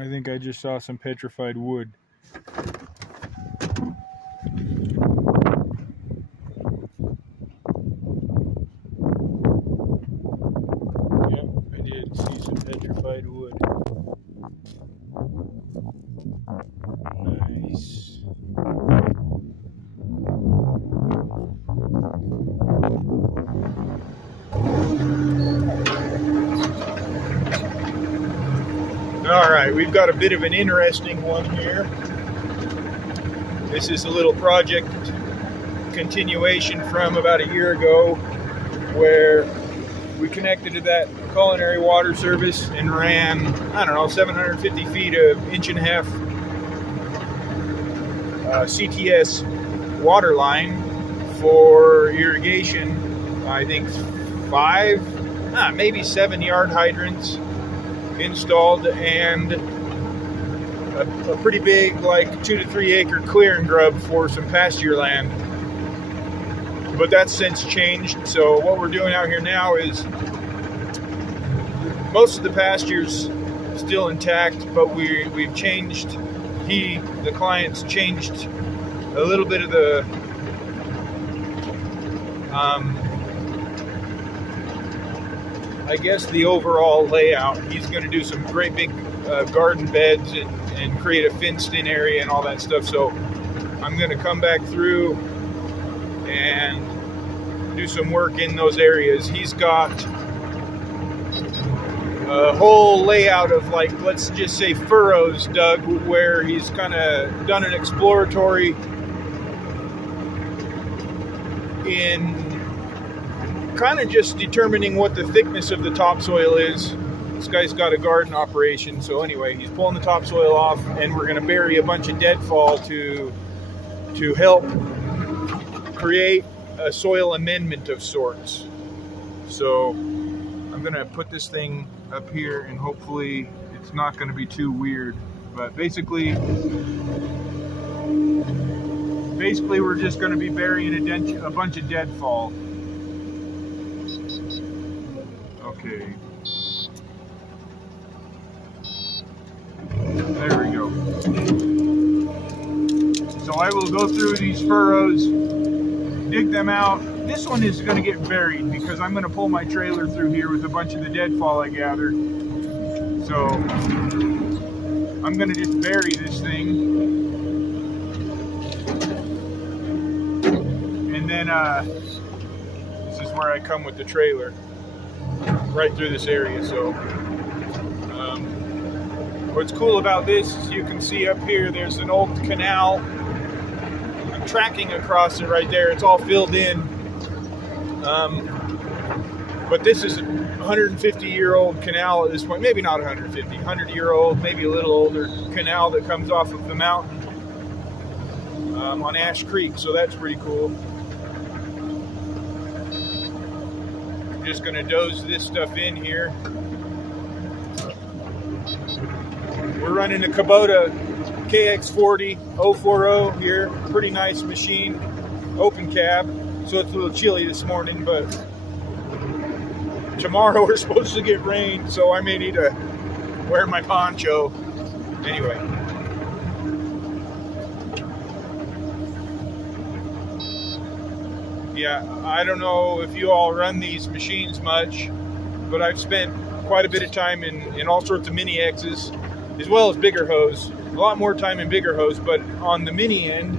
I think I just saw some petrified wood. Yep, I did see some petrified wood. Nice. All right, we've got a bit of an interesting one here. This is a little project continuation from about a year ago where we connected to that culinary water service and ran, I don't know, 750 feet of 1.5 CTS water line for irrigation. I think 5, maybe 7 yard hydrants installed and a pretty big, like 2 to 3 acre clearing grub for some pasture land. But that's since changed. So what we're doing out here now is most of the pasture's still intact, but we've changed. The client's changed a little bit of the I guess the overall layout. He's going to do some great big garden beds and create a fenced in area and all that stuff. So I'm going to come back through and do some work in those areas. He's got a whole layout of, like, let's just say furrows dug, where he's kind of done an exploratory in kind of just determining what the thickness of the topsoil is. This guy's got a garden operation, so anyway, he's pulling the topsoil off, and we're going to bury a bunch of deadfall to help create a soil amendment of sorts. So I'm going to put this thing up here, and hopefully it's not going to be too weird. But basically we're just going to be burying a bunch of deadfall. Okay. There we go. So I will go through these furrows, dig them out. This one is going to get buried because I'm going to pull my trailer through here with a bunch of the deadfall I gathered. So I'm going to just bury this thing. And then this is where I come with the trailer, right through this area. So what's cool about this is you can see up here there's an old canal. I'm tracking across it right there. It's all filled in. But this is a 150-year-old canal at this point. Maybe not 150, 100-year-old, maybe a little older canal that comes off of the mountain on Ash Creek. So that's pretty cool. I'm just going to doze this stuff in here. We're running a Kubota KX40 040 here. Pretty nice machine. Open cab. So it's a little chilly this morning, but tomorrow we're supposed to get rain, so I may need to wear my poncho. Anyway. Yeah, I don't know if you all run these machines much, but I've spent quite a bit of time in all sorts of mini X's, as well as bigger hose. A lot more time in bigger hose, but on the mini end,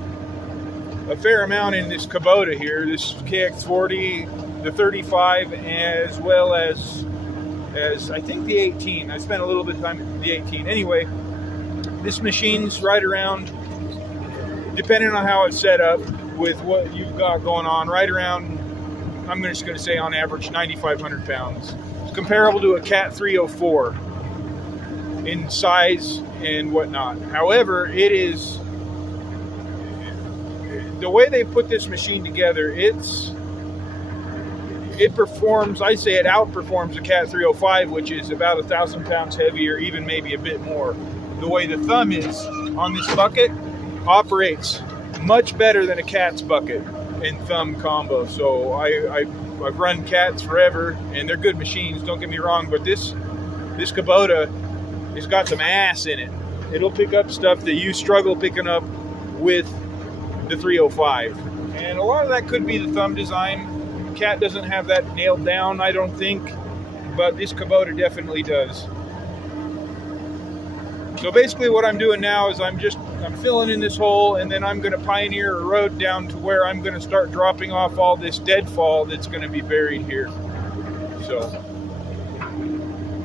a fair amount in this Kubota here, this KX40, the 35, as well as I think the 18. I spent a little bit of time with the 18. Anyway, this machine's right around, depending on how it's set up with what you've got going on, right around, I'm just going to say on average, 9,500 pounds. It's comparable to a Cat 304 in size and whatnot. However, it is, the way they put this machine together, it performs, I say it outperforms a Cat 305, which is about 1,000 pounds heavier, even maybe a bit more. The way the thumb is on this bucket operates much better than a Cat's bucket and thumb combo. So I've run Cats forever, and they're good machines, don't get me wrong, but this Kubota it's got some ass in it. It'll pick up stuff that you struggle picking up with the 305. And a lot of that could be the thumb design. Cat doesn't have that nailed down, I don't think, but this Kubota definitely does. So basically what I'm doing now is I'm filling in this hole, and then I'm going to pioneer a road down to where I'm going to start dropping off all this deadfall that's going to be buried here. So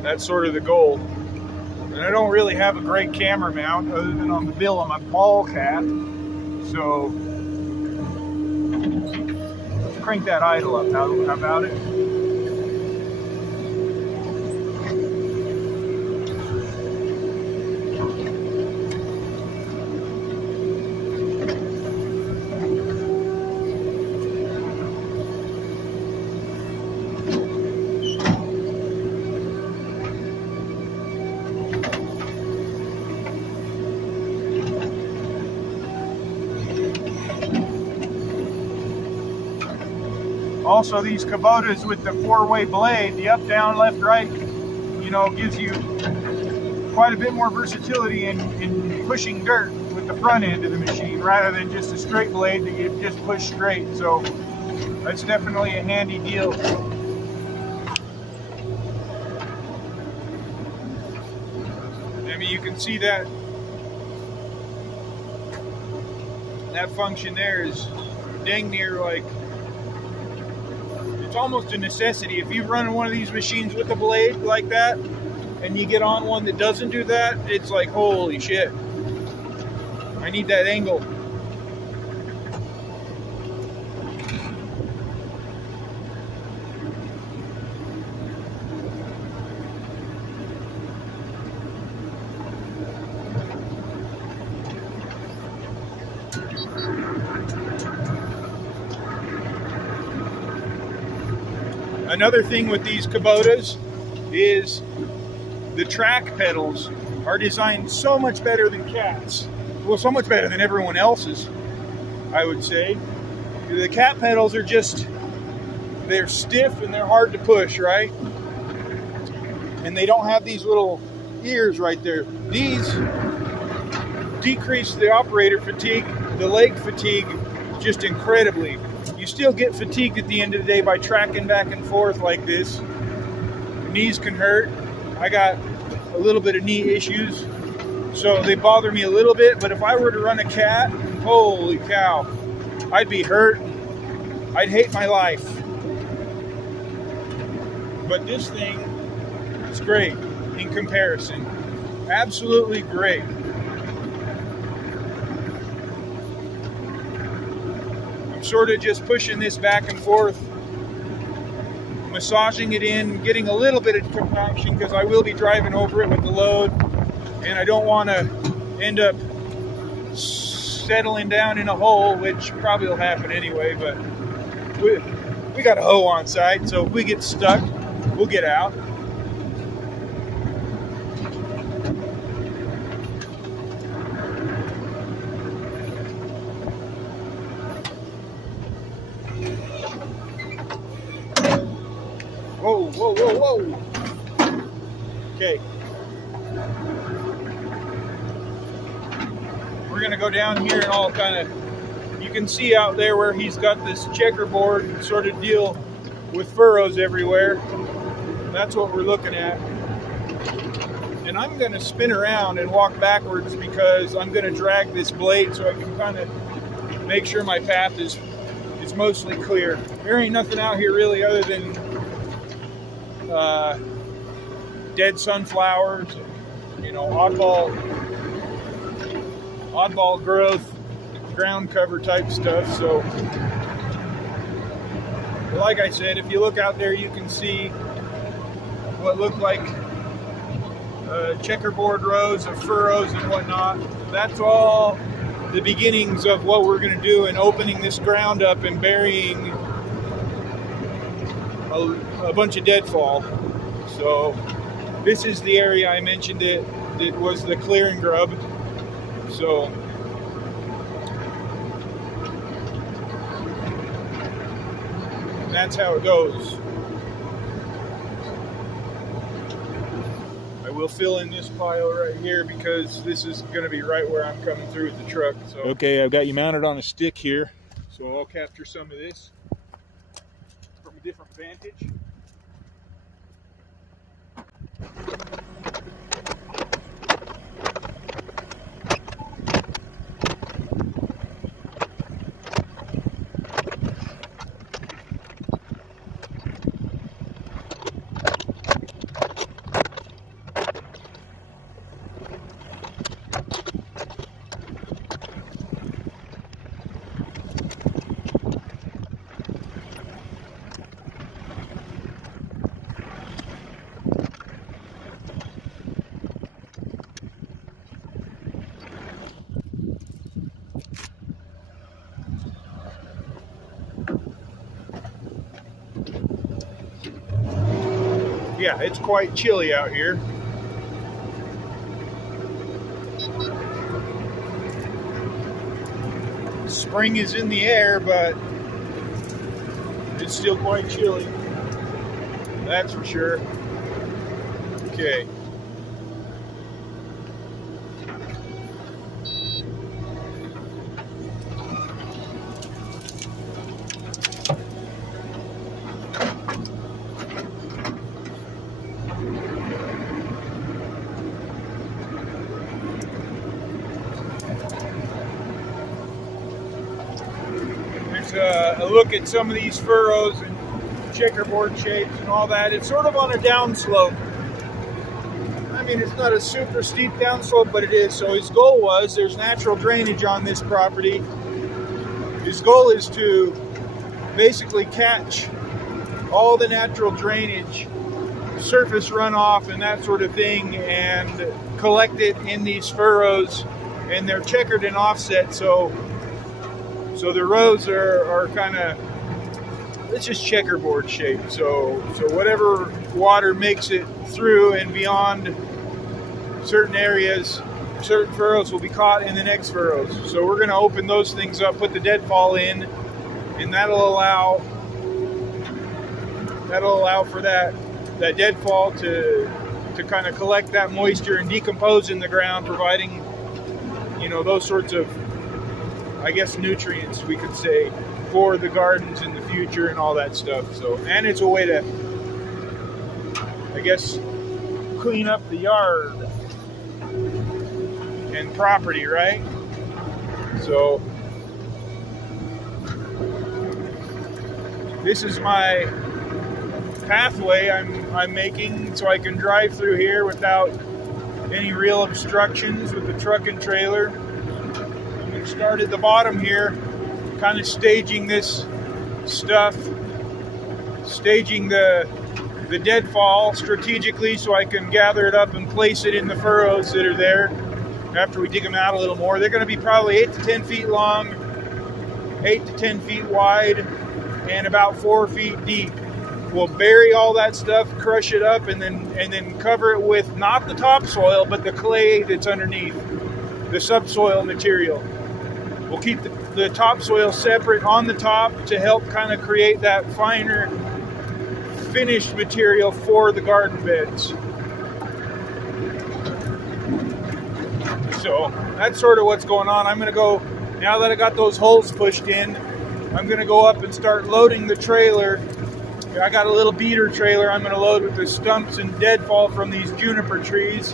that's sort of the goal. And I don't really have a great camera mount other than on the bill of my ball cat. So let's crank that idle up. How about it? Also, these Kubotas with the 4-way blade, the up, down, left, right, you know, gives you quite a bit more versatility in pushing dirt with the front end of the machine rather than just a straight blade that you just push straight. So that's definitely a handy deal. I mean, you can see that function there is dang near like, it's almost a necessity. If you've run one of these machines with a blade like that and you get on one that doesn't do that, it's like, holy shit, I need that angle. Another thing with these Kubotas is the track pedals are designed so much better than Cat's. Well, so much better than everyone else's, I would say. The Cat pedals are just, they're stiff and they're hard to push, right? And they don't have these little ears right there. These decrease the operator fatigue, the leg fatigue, just incredibly. You still get fatigued at the end of the day by tracking back and forth like this. Your knees can hurt. I got a little bit of knee issues, so they bother me a little bit, but if I were to run a Cat, holy cow, I'd be hurt. I'd hate my life. But this thing is great in comparison. Absolutely great. Sort of just pushing this back and forth, massaging it in, getting a little bit of compaction because I will be driving over it with the load, and I don't want to end up settling down in a hole, which probably will happen anyway, but we got a hoe on site, so if we get stuck, we'll get out. Whoa, whoa, whoa, whoa. Okay. We're going to go down here and all kind of, you can see out there where he's got this checkerboard sort of deal with furrows everywhere. That's what we're looking at. And I'm going to spin around and walk backwards because I'm going to drag this blade so I can kind of make sure my path is mostly clear. There ain't nothing out here really other than dead sunflowers, you know, oddball growth, ground cover type stuff. So like I said, if you look out there, you can see what look like checkerboard rows of furrows and whatnot. That's all the beginnings of what we're going to do in opening this ground up and burying a bunch of deadfall. So this is the area I mentioned it was the clearing grub. So that's how it goes. I we'll fill in this pile right here because this is going to be right where I'm coming through with the truck. So okay, I've got you mounted on a stick here, so I'll capture some of this from a different vantage. Yeah, it's quite chilly out here. Spring is in the air, but it's still quite chilly. That's for sure. Okay. A look at some of these furrows and checkerboard shapes and all that. It's sort of on a downslope. I mean, it's not a super steep downslope, but it is. So his goal was, there's natural drainage on this property. His goal is to basically catch all the natural drainage, surface runoff and that sort of thing, and collect it in these furrows. And they're checkered and offset, so the rows are kind of, it's just checkerboard shape. So whatever water makes it through and beyond certain areas, certain furrows will be caught in the next furrows. So we're going to open those things up, put the deadfall in, and that'll allow for that deadfall to kind of collect that moisture and decompose in the ground, providing, you know, those sorts of, I guess, nutrients, we could say, for the gardens in the future and all that stuff. So, and it's a way to, I guess, clean up the yard and property, right? So this is my pathway I'm making so I can drive through here without any real obstructions with the truck and trailer. Start at the bottom here, kind of staging this stuff, staging the deadfall strategically so I can gather it up and place it in the furrows that are there after we dig them out a little more. They're going to be probably 8 to 10 feet long, 8 to 10 feet wide, and about 4 feet deep. We'll bury all that stuff, crush it up, and then cover it with not the topsoil, but the clay that's underneath, the subsoil material. We'll keep the topsoil separate on the top to help kind of create that finer finished material for the garden beds. So that's sort of what's going on. I'm going to go, now that I got those holes pushed in, I'm going to go up and start loading the trailer. I got a little beater trailer I'm going to load with the stumps and deadfall from these juniper trees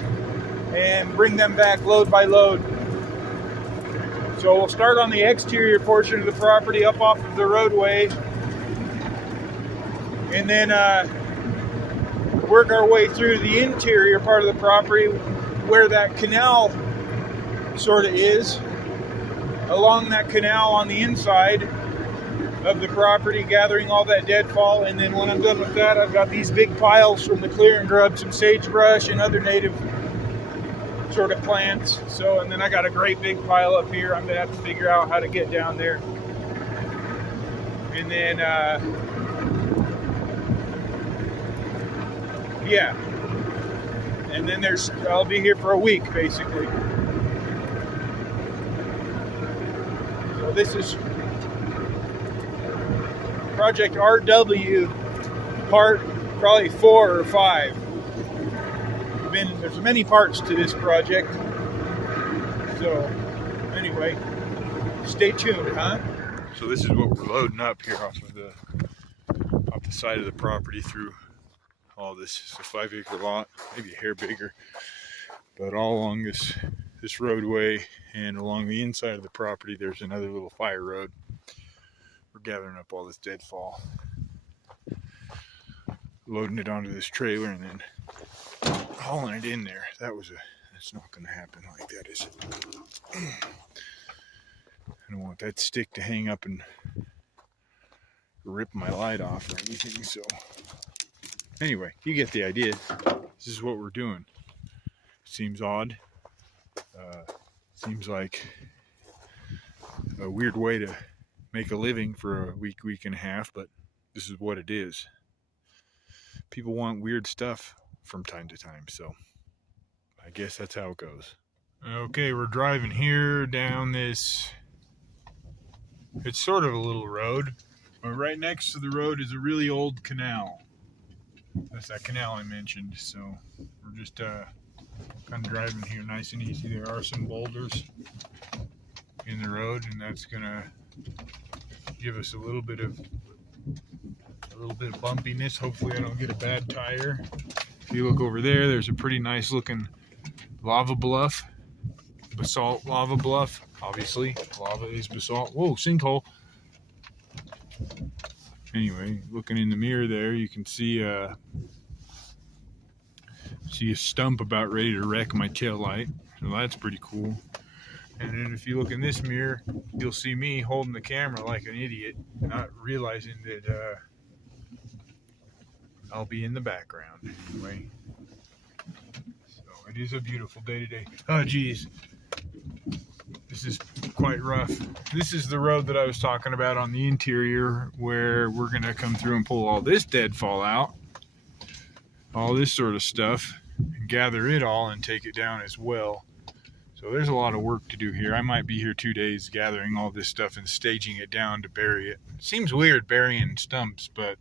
and bring them back load by load. So we'll start on the exterior portion of the property up off of the roadway, and then work our way through the interior part of the property where that canal sort of is. Along that canal on the inside of the property, gathering all that deadfall, and then when I'm done with that, I've got these big piles from the clearing grub, some sagebrush and other native sort of plants. So, and then I got a great big pile up here. I'm gonna have to figure out how to get down there. And then yeah, and then I'll be here for a week basically. So this is Project RW part probably 4 or 5. there's many parts to this project. So anyway, stay tuned, huh? So this is what we're loading up here off the side of the property through all this. It's a 5-acre lot, maybe a hair bigger, but all along this roadway and along the inside of the property, there's another little fire road. We're gathering up all this deadfall, loading it onto this trailer, and then hauling it in there. That's not going to happen like that, is it? I don't want that stick to hang up and rip my light off or anything. So anyway, you get the idea. This is what we're doing. Seems odd. Seems like a weird way to make a living for a week and a half, but this is what it is. People want weird stuff from time to time, so I guess that's how it goes. Okay, we're driving here down this, it's sort of a little road, but right next to the road is a really old canal. That's that canal I mentioned, so we're just kind of driving here nice and easy. There are some boulders in the road, and that's gonna give us a little bit of bumpiness. Hopefully I don't get a bad tire. If you look over there, there's a pretty nice looking lava bluff, basalt lava bluff. Obviously, lava is basalt. Whoa, sinkhole. Anyway, looking in the mirror there, you can see a stump about ready to wreck my tail light. So that's pretty cool. And then if you look in this mirror, you'll see me holding the camera like an idiot, not realizing that I'll be in the background anyway. So it is a beautiful day today. Oh geez, this is quite rough. This is the road that I was talking about on the interior, where we're gonna come through and pull all this deadfall out, all this sort of stuff, and gather it all and take it down as well. So there's a lot of work to do here. I might be here 2 days gathering all this stuff and staging it down to bury it. Seems weird burying stumps, but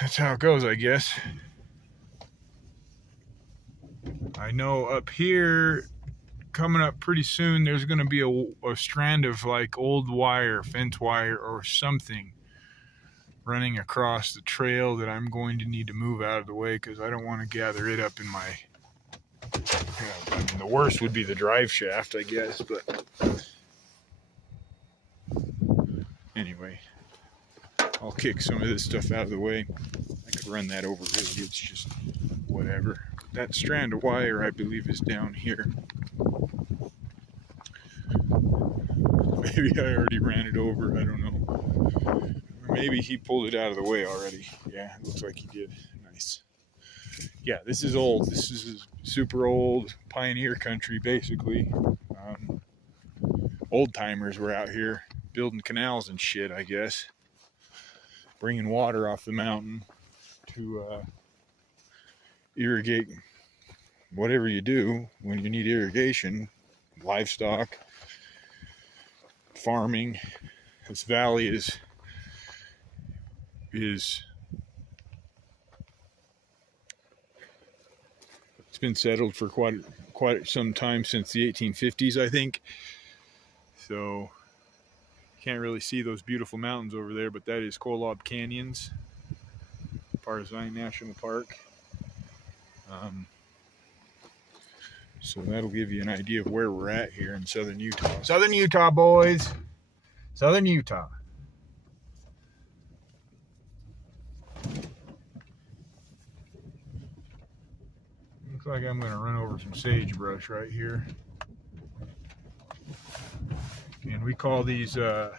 that's how it goes, I guess. I know up here, coming up pretty soon, there's going to be a strand of like old wire, fence wire or something running across the trail that I'm going to need to move out of the way, because I don't want to gather it up in my... I mean, the worst would be the drive shaft, I guess, but anyway, I'll kick some of this stuff out of the way. I could run that over really, it's just whatever. That strand of wire, I believe, is down here. Maybe I already ran it over, I don't know. Or maybe he pulled it out of the way already. Yeah, it looks like he did. Nice. Yeah, this is old. This is super old pioneer country, basically. Old timers were out here building canals and shit, I guess. Bringing water off the mountain to irrigate whatever you do when you need irrigation. Livestock, farming. This valley is it's been settled for quite some time, since the 1850s, I think. So can't really see those beautiful mountains over there, but that is Kolob Canyons, part of Zion National Park. So that'll give you an idea of where we're at here in southern Utah. Southern Utah, boys. Southern Utah. Looks like I'm going to run over some sagebrush right here. And we call these Southern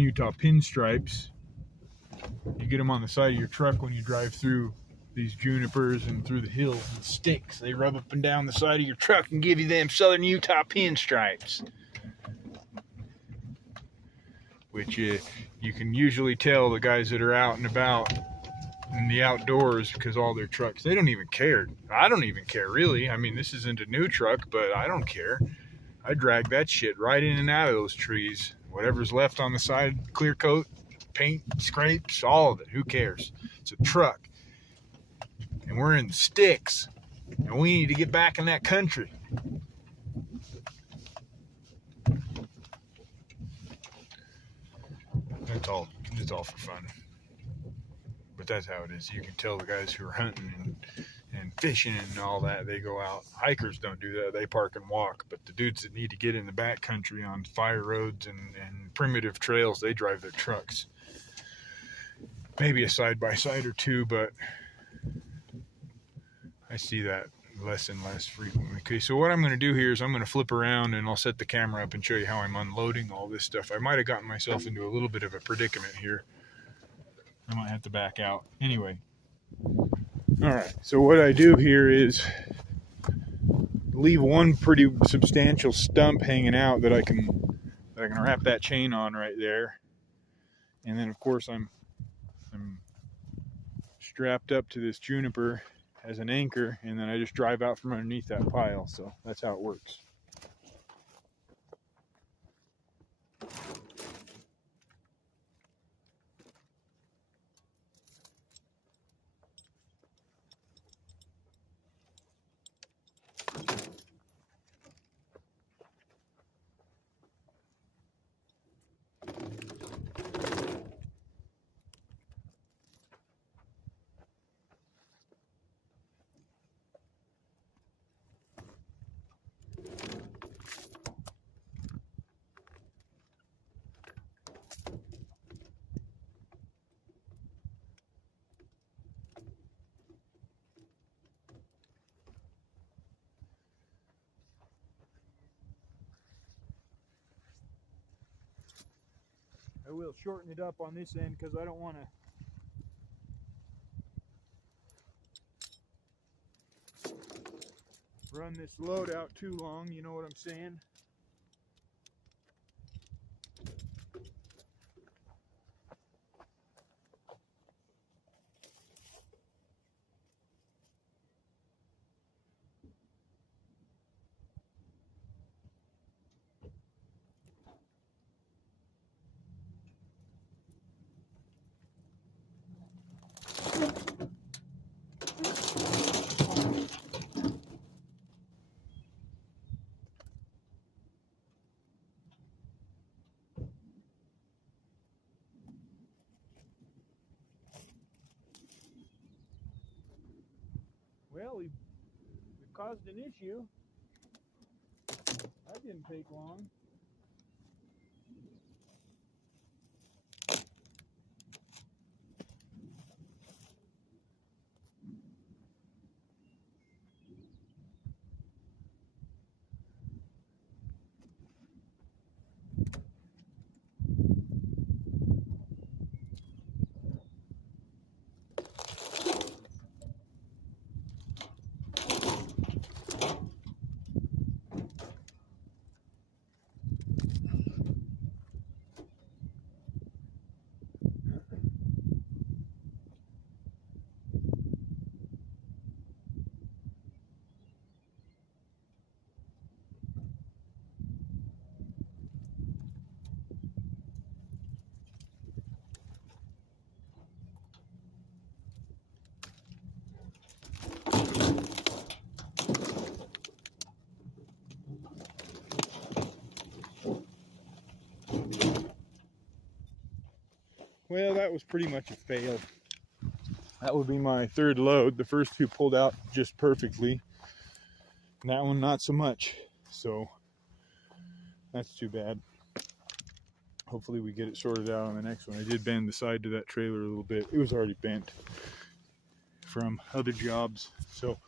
Utah pinstripes. You get them on the side of your truck when you drive through these junipers and through the hills and sticks. They rub up and down the side of your truck and give you them Southern Utah pinstripes. Which you can usually tell the guys that are out and about in the outdoors, because all their trucks, they don't even care. I don't even care, really. I mean, this isn't a new truck, but I don't care. I drag that shit right in and out of those trees. Whatever's left on the side, clear coat, paint, scrapes, all of it. Who cares? It's a truck. and we're in the sticks, and we need to get back in that country. It's all for fun. But that's how it is. You can tell the guys who are hunting and fishing and all that, they go out. Hikers don't do that. They park and walk. But the dudes that need to get in the backcountry on fire roads and primitive trails, they drive their trucks. Maybe a side-by-side or two, but I see that less and less frequently. Okay, so what I'm going to do here is I'm going to flip around and I'll set the camera up and show you how I'm unloading all this stuff. I might have gotten myself into a little bit of a predicament here. I might have to back out. Anyway. Alright, so what I do here is leave one pretty substantial stump hanging out that I can wrap that chain on right there. And then of course I'm strapped up to this juniper as an anchor, and then I just drive out from underneath that pile. So that's how it works. I will shorten it up on this end because I don't want to run this load out too long, you know what I'm saying? Well, we've caused an issue. That didn't take long. Well, that was pretty much a fail. That would be my third load. The first two pulled out just perfectly. That one not so much. So that's too bad. Hopefully we get it sorted out on the next one. I did bend the side to that trailer a little bit. It was already bent from other jobs. So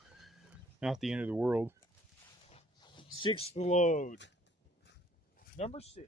not the end of the world. Sixth load. Number 6.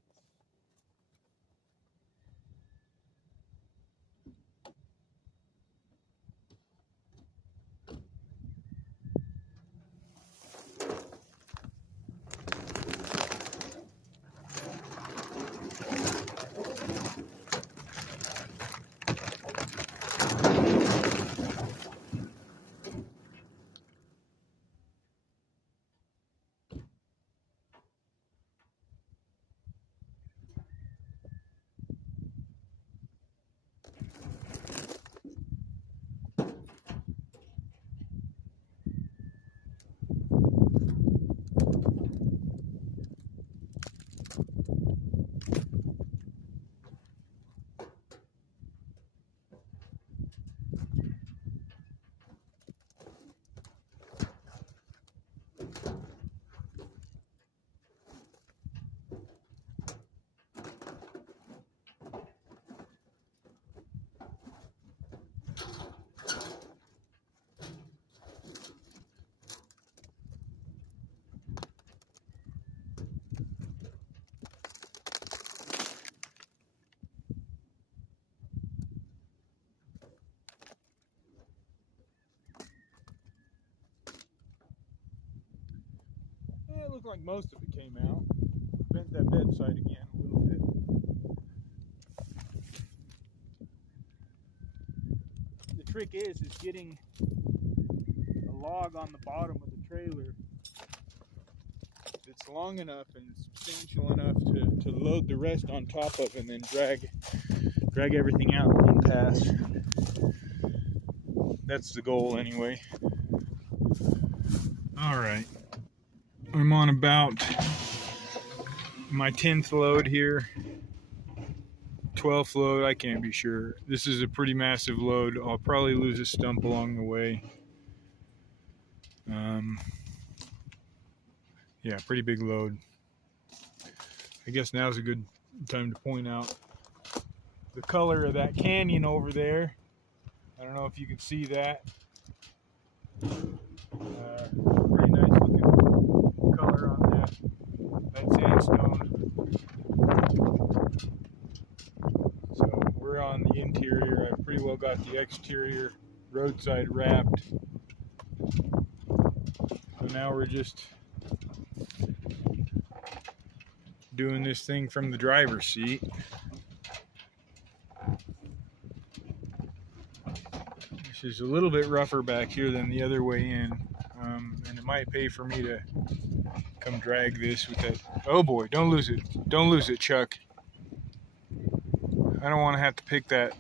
Yeah, it looked like most of it came out. Bent that bed side again a little bit. The trick is getting a log on the bottom of the trailer that's long enough and substantial enough to load the rest on top of and then drag everything out in one pass. That's the goal anyway. Alright. I'm on about my 10th load here. 12th load, I can't be sure. This is a pretty massive load. I'll probably lose a stump along the way. Yeah, pretty big load. I guess now's a good time to point out the color of that canyon over there. I don't know if you can see that. Pretty nice looking color on that sandstone. So we're on the interior. I've pretty well got the exterior roadside wrapped. So now we're just doing this thing from the driver's seat. This is a little bit rougher back here than the other way in, and it might pay for me to come drag this with that. Oh boy, don't lose it. Don't lose it, Chuck. I don't want to have to pick that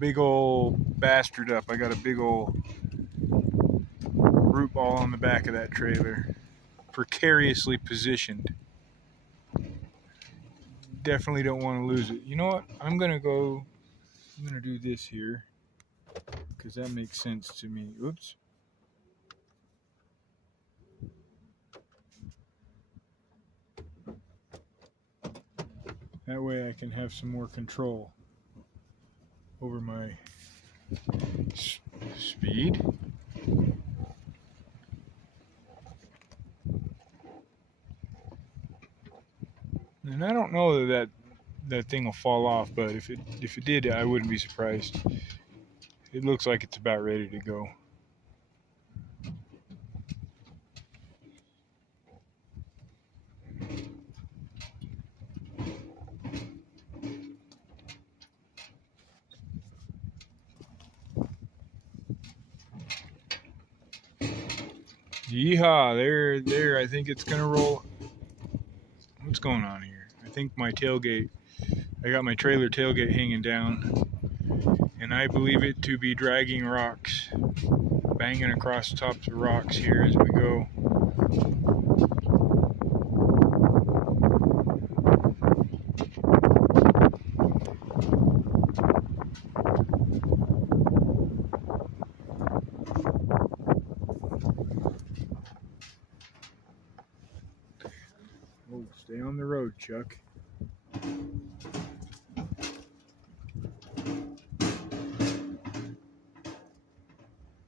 big old bastard up. I got a big old root ball on the back of that trailer, precariously positioned. Definitely don't want to lose it. You know what? I'm gonna do this here because that makes sense to me. Oops. That way I can have some more control over my speed. And I don't know that thing will fall off, but if it did, I wouldn't be surprised. It looks like it's about ready to go. Yeehaw, there, I think it's gonna roll. What's going on here? I think my tailgate, I got my trailer tailgate hanging down, and I believe it to be dragging rocks, banging across the tops of rocks here as we go. Oh, stay on the road, Chuck.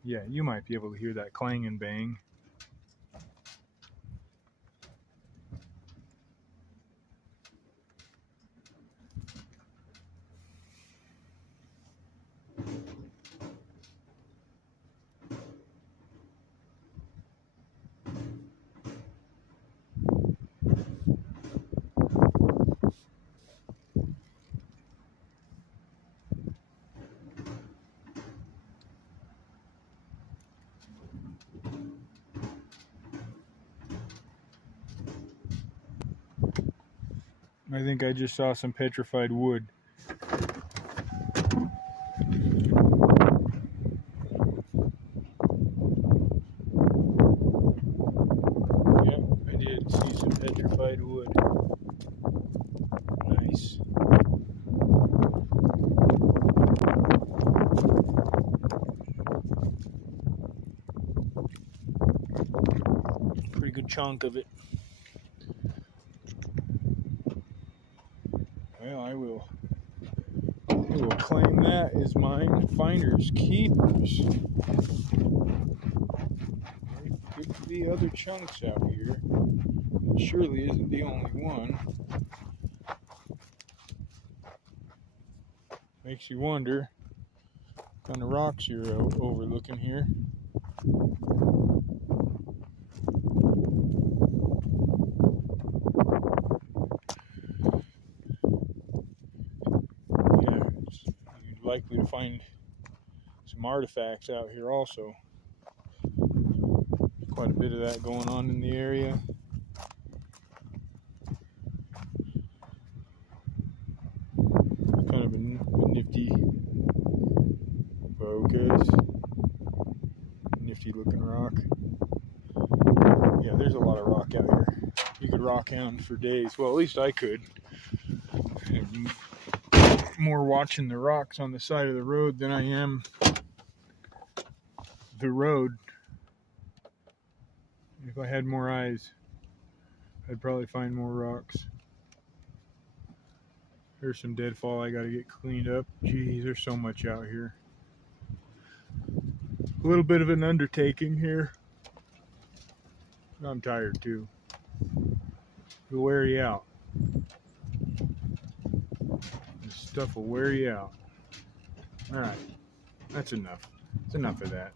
Yeah, you might be able to hear that clang and bang. I think I just saw some petrified wood. Yep, I did see some petrified wood. Nice. Pretty good chunk of it. Well, I will claim that as mine. Finders keepers. There could be other chunks out here. It surely isn't the only one. Makes you wonder what kind of rocks you're overlooking here. find some artifacts out here also. Quite a bit of that going on in the area. Kind of a nifty focus. Nifty looking rock. Yeah, there's a lot of rock out here. You could rock hound for days. Well, at least I could. More watching the rocks on the side of the road than I am the road. If I had more eyes, I'd probably find more rocks. There's some deadfall I gotta get cleaned up. Geez, there's so much out here. A little bit of an undertaking here. I'm tired too. It'll wear you out. This stuff will wear you out. Alright, that's enough. It's enough of that.